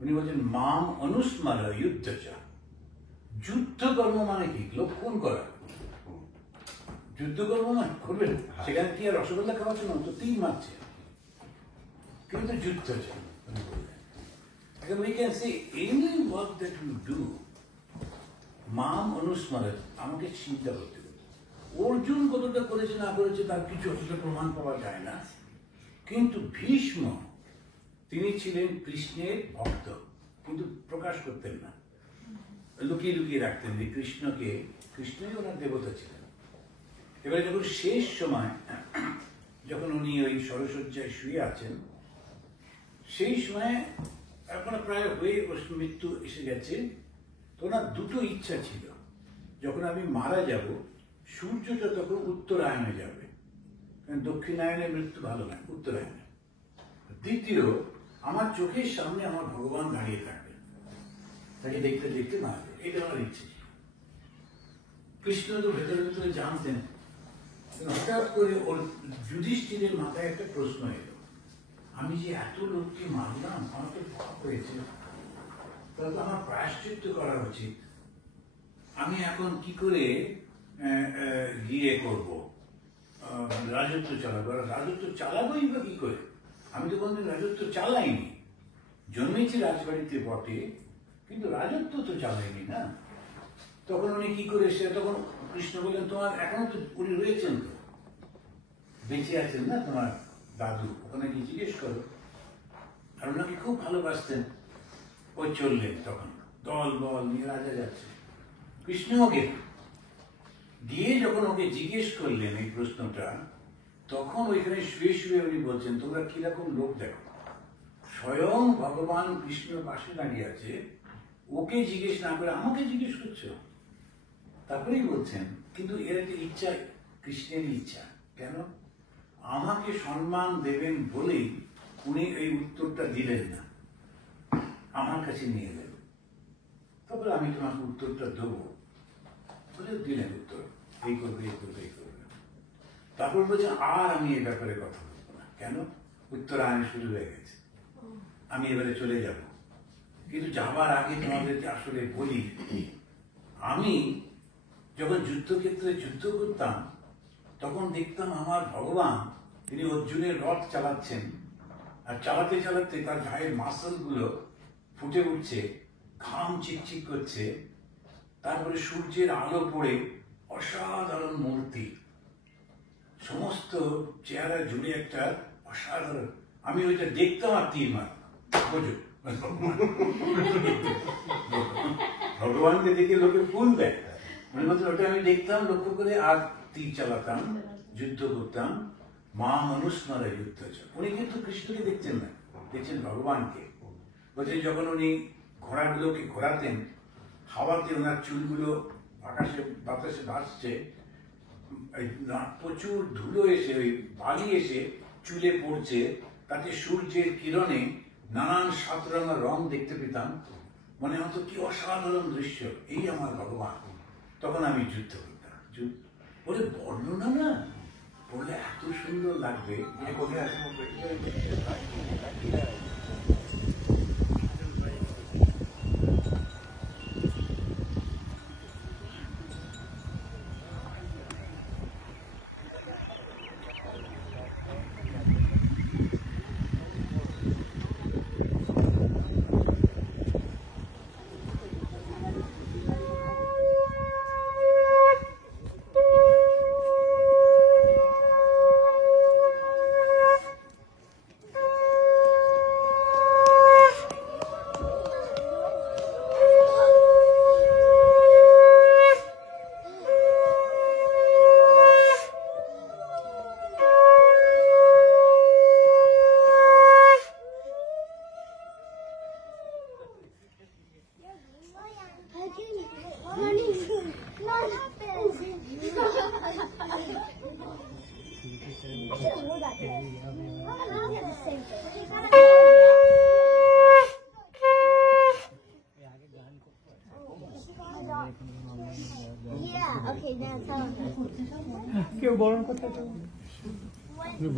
উনি বলছেন মাম অনুস্মার যুদ্ধচা। যুদ্ধ কর্ম মানে কি? লক্ষণ করা। যুদ্ধ কর্ম মানে করবেন, সেখানে কি আর রসগোল্লা খাওয়াচ্ছে না, তো তীর মারছে, কিন্তু যুদ্ধচা। We can say any work that you do, মাম অনুস্মারে, আমাকে চিন্তা করতে হবে। অর্জুন কতটা করেছে না করেছে তার কিছু অতটা প্রমাণ পাওয়া যায় না, কিন্তু ভীষ্ম তিনি ছিলেন কৃষ্ণের ভক্ত, কিন্তু প্রকাশ করতেন না, লুকিয়ে লুকিয়ে রাখতেন যে কৃষ্ণকে, কৃষ্ণই ওনার দেবতা ছিলেন। এবারে যখন শেষ সময়, যখন উনি ওই সরসজ্জায় শুয়ে আছেন, সেই সময় এখন প্রায় হয়ে মৃত্যু এসে গেছে, তো ওনার দুটো ইচ্ছা ছিল। যখন আমি মারা যাব, সূর্যটা তখন উত্তরায়ণে যাবে, কারণ দক্ষিণায়নে মৃত্যু ভালো নয়, উত্তরায়ণে। দ্বিতীয়, আমার চোখের সামনে আমার ভগবান দাঁড়িয়ে থাকবে, তাকে দেখতে দেখতে মারা যাবে, এটা আমার ইচ্ছে ছিল। কৃষ্ণ তো ভেতরে ভেতরে জানতেন। হঠাৎ করে ওর যুধিষ্ঠিরের মাথায় একটা প্রশ্ন এলো, আমি যে এত লোককে মারলাম, আমার তো পাপ হয়েছে, তাহলে তো আমার প্রায়শ্চিত্ত করা উচিত। আমি এখন কি করে গিয়ে করবো, রাজত্ব চালাবো? রাজত্ব চালাবোই বা কি করে? আমি তো কোনদিন রাজত্ব চালাইনি, জন্মেছি রাজবাড়িতে বটে, কিন্তু রাজত্ব তো চালাইনি না। তখন উনি কি করে, সে তখন কৃষ্ণ বললেন, তোমার এখনো তো উনি রয়েছেন, তো বেঁচে আছেন না তোমার দাদু, ওখানে কি জিজ্ঞেস করো। আর ওনাকে খুব ভালোবাসতেন। ওই চললেন, তখন দল বল নিয়ে রাজা যাচ্ছে, কৃষ্ণ ওকে গিয়ে যখন ওকে জিজ্ঞেস করলেন এই প্রশ্নটা, তখন ওইখানে শুয়ে শুয়ে উনি বলছেন, তোমরা কিরকম লোক দেখো, স্বয়ং ভগবান কৃষ্ণ পাশে দাঁড়িয়ে আছে, ওকে জিজ্ঞেস না করে আমাকে জিজ্ঞেস করছো। তারপরেই বলছেন, কিন্তু এর একটা ইচ্ছা, কৃষ্ণেরই ইচ্ছা। কেন? আমাকে সম্মান দেবেন বলেই উনি এই উত্তরটা দিলেন না, আমার কাছে নিয়ে এলেন। তারপরে আমি তোমাকে উত্তরটা দেবো বলে দিলেন উত্তর, এই করবে এই করবে এই করবে। তারপর বলছেন, আর আমি এই ব্যাপারে কথা বলবো না। কেন? উত্তরায়ণ শুরু হয়ে গেছে, আমি এবারে চলে যাব। কিন্তু যাবার আগে তোমাদেরকে আসলে বলি, আমি যখন যুদ্ধক্ষেত্রে যুদ্ধ করতাম, তখন দেখতাম আমার ভগবান তিনি অর্জুনের রথ চালাচ্ছেন, আর চালাতে চালাতে তার গায়ের মাসল গুলো ফুটে উঠছে, ঘাম চিকচিক করছে, তারপরে সূর্যের আলো পড়ে অসাধারণ মূর্তি, সমস্ত চেহারা জুড়ে একটা অসাধারণ। আমি ওইটা দেখতাম আর তীর মার, বোঝো, ভগবানকে দেখে লোকে ফুল দেয়, মনে হচ্ছে ওটা আমি দেখতাম লক্ষ্য করে, আর তীর চালাতাম, যুদ্ধ করতাম। মা মনুস্মারা যুদ্ধ। উনি কিন্তু কৃষ্ণকে দেখছেন না, দেখছেন ভগবানকে। বলছেন যখন উনি ঘোড়াগুলোকে ঘোরাতেন, হাওয়াতে ওনার চুলগুলো আকাশে বাতাসে ভাসছে, প্রচুর ধুলো এসে, ওই বালি এসে চুলে পড়ছে, তাতে সূর্যের কিরণে নানান সাত রঙের রং দেখতে পেতাম। মনে হতো কি অসাধারণ দৃশ্য, এই আমার ভগবান। তখন আমি যুদ্ধ করতাম। বলে বর্ণনা না বললে এত সুন্দর লাগবে। কেউ বরণ করতে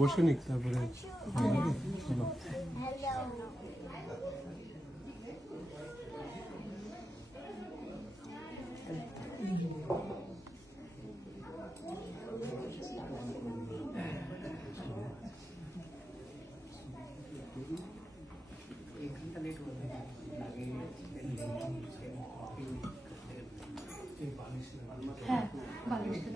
বসে নিক, তারপরে হ্যাঁ বালিশটা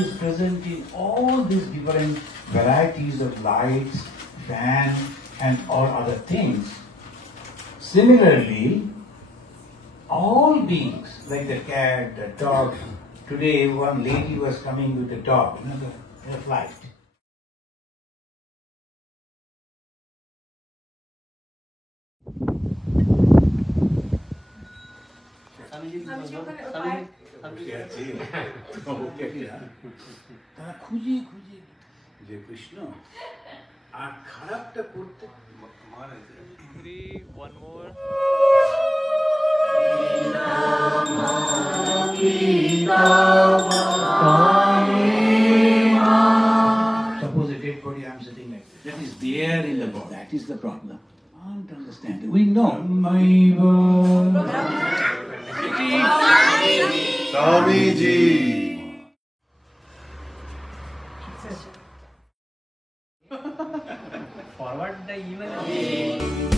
is present in all these different varieties of lights, fan, and all other things. Similarly, all beings, like the cat, the dog. Today, one lady was coming with a dog, in a flight. তারা খুঁজে খুঁজে যে কৃষ্ণ আর খারাপটা করতে One more. Suppose a dead body I'm sitting like that is there in the body. That is the problem. I don't understand. We know. Swamiji. Forward the email.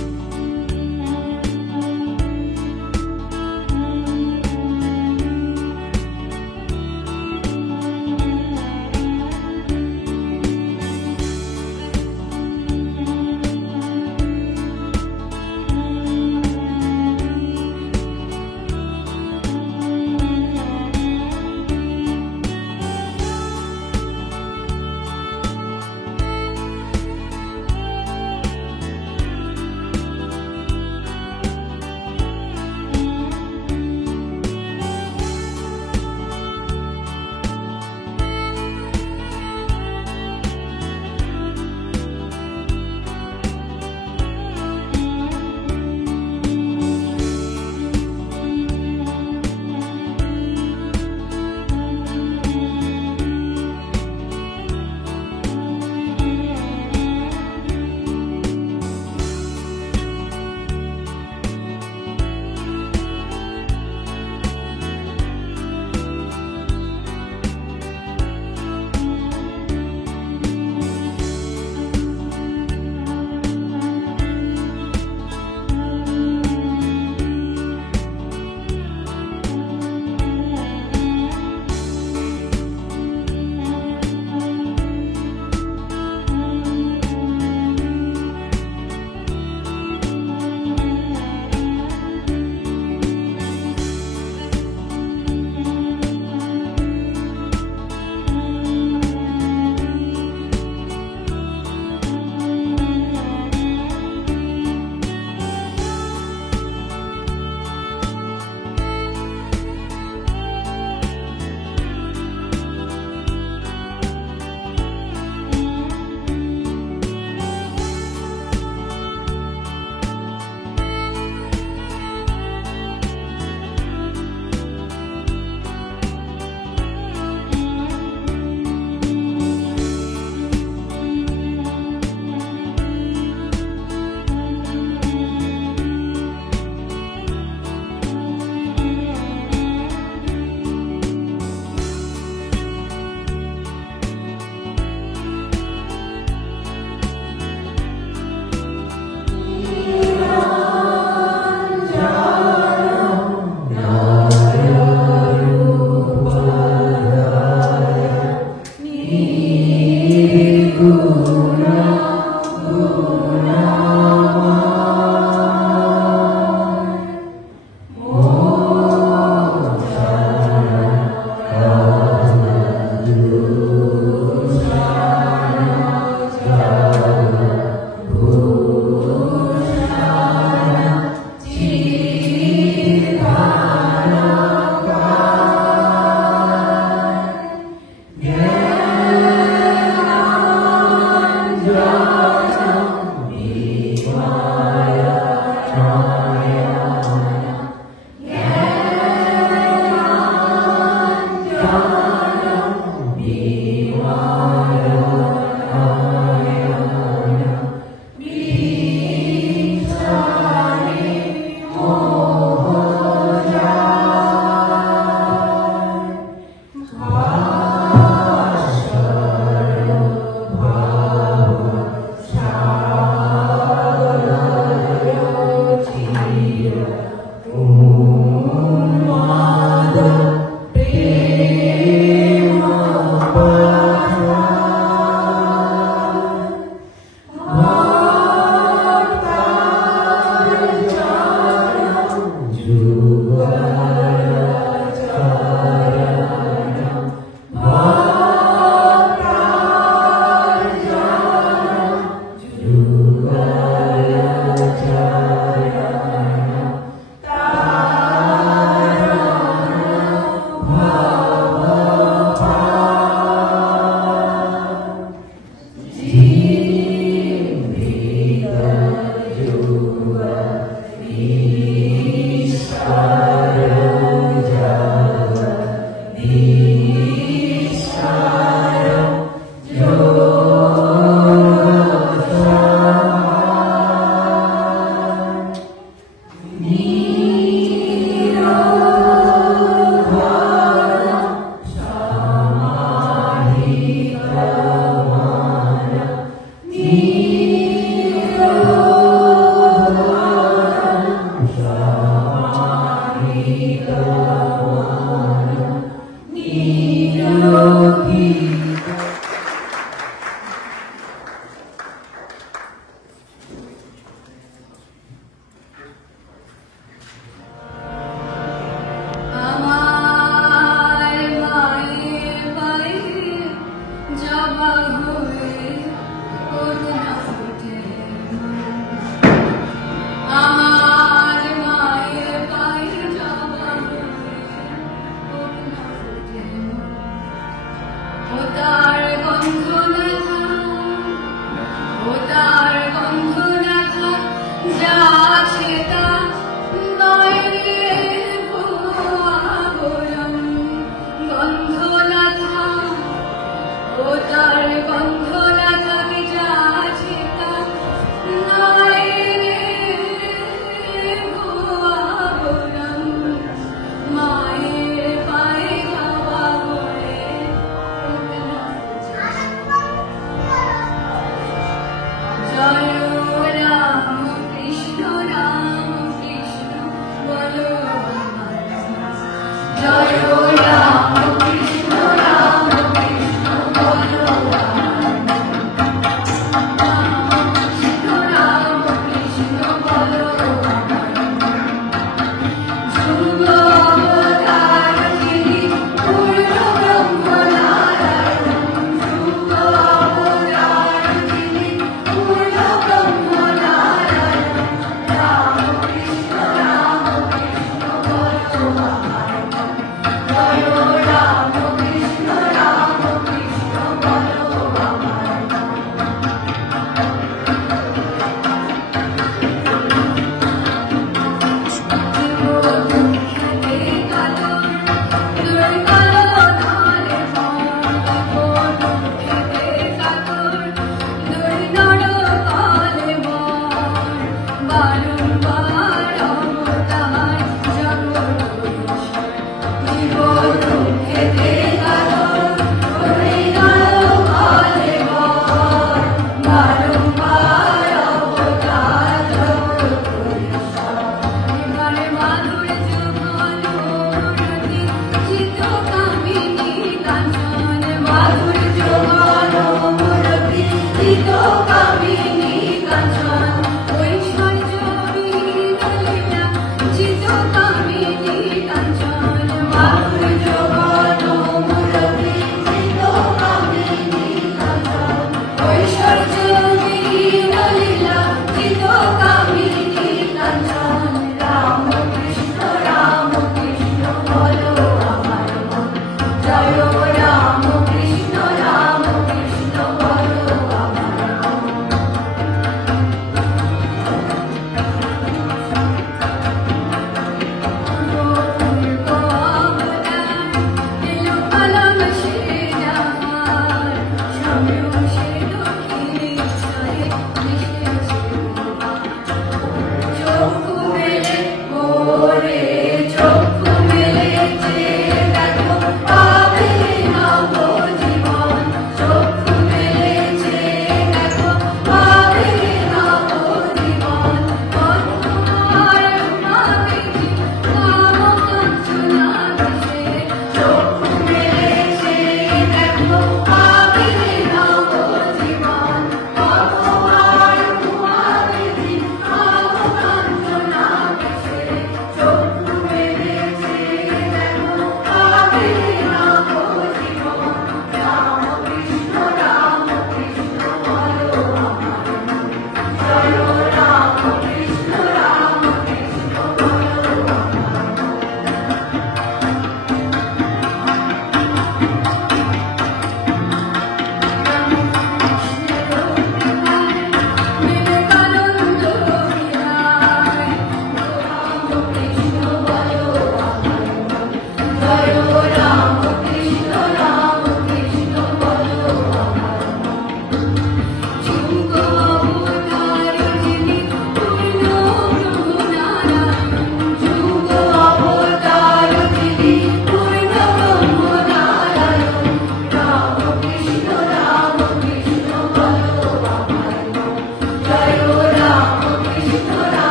Jai Ram Krishna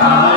Radha